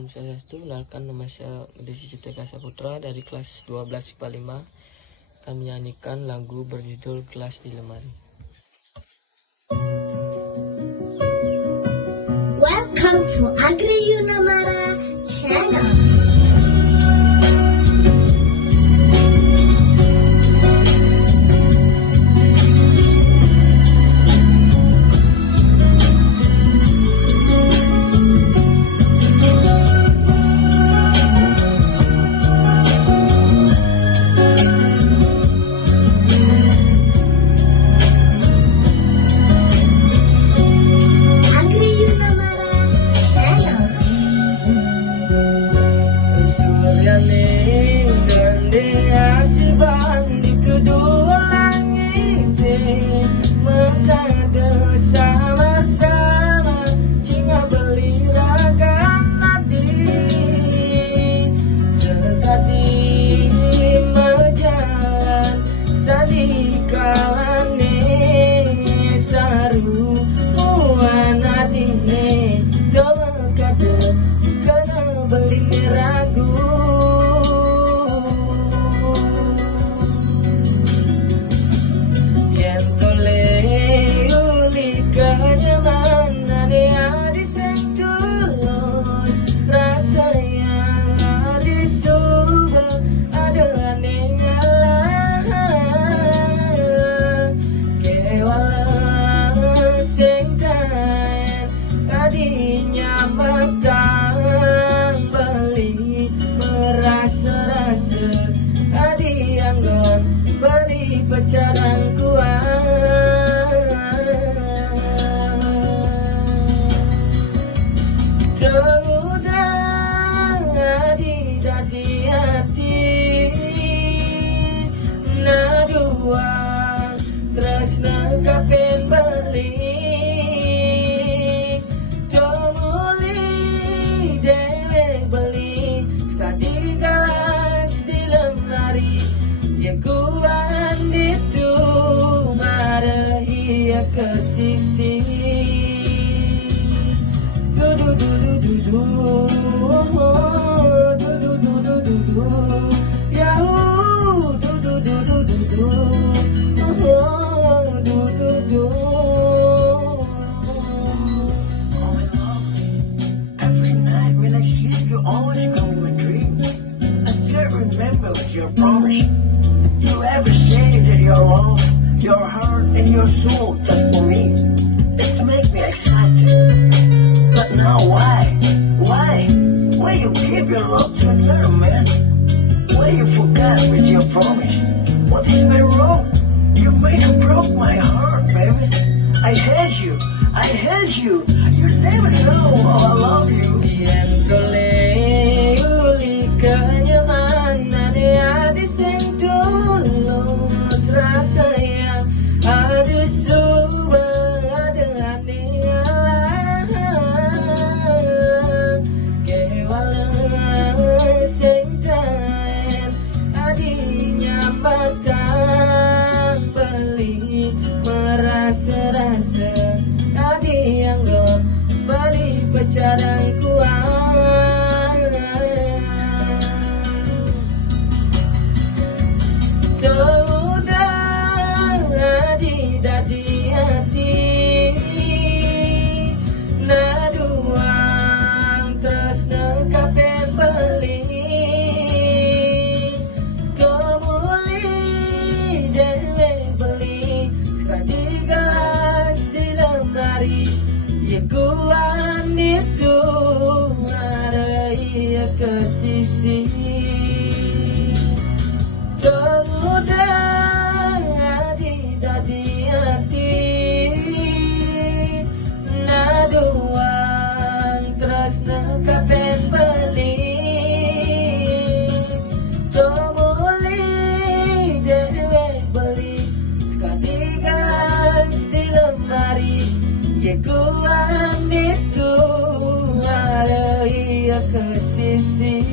Assalamualaikum, saya Kenalkan nama saya Desi Cipta Saputra dari kelas 12 IPA 5. Kami menyanyikan lagu berjudul Kelas di Lemari. Welcome to Agri Yunamara channel. Pacaran kuat Sudah di hati Nadua tresna kapen beli Tomuli dewe beli Sekadi galas di lemari Ya kuan itu marahi ke sisi du du du du du du du du du du du du ya du du du du du du du du du. Every night when I sleep, you always come in my dreams. I can't remember what you promised. You ever say that your heart and your soul just for me? It makes me excited. But now why? Why you give your love to another man? Why you forgot with your promise? What is my wrong? You make it broke my heart, baby. I hate you. You never know how I love you. Merasa-rasa tadi yang balik pacaran kuat Sudah di hati Naduang terus nekapen beli Tomuli dewe beli Sekadi ya kuan itu ada ia ke sisi Sudah di hati Naduang terus nekapen beli Tomuli dewe beli Sekali gas di lemari Ya kuan itu ada ia ke sisi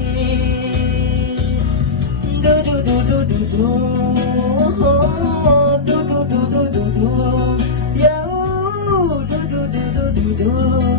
Du du du du du du Du du du du du du Ya du du du du du du